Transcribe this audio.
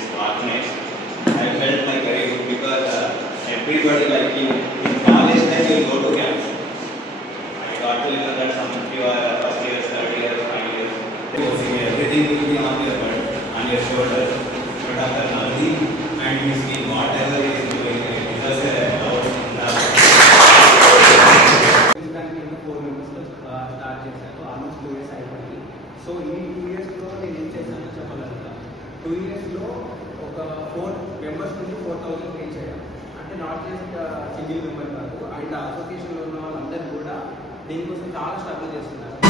this orphanage. I felt like very good because everybody like in college then you go to camps. I got to listen that some of you are first year, third year, final year. Everything will be on your head, on your shoulders. But after learning and you see whatever is doing, it is a love. Start చేశాను ఆల్మోస్ట్ 2 years అయిపోయింది. సో ఈ 2 yearsలో నేను ఏం చేశానో చెప్పగలుగుతా. 2 yearsలో ఒక 4 members నుంచి 4,000 పే చేయడం అంటే నాట్ జస్ట్ సింగిల్ మెంబర్ కాదు. అండ్ అసోసియేషన్లో ఉన్న వాళ్ళందరూ కూడా దీనికోసం చాలా స్ట్రగుల్ చేస్తున్నారు.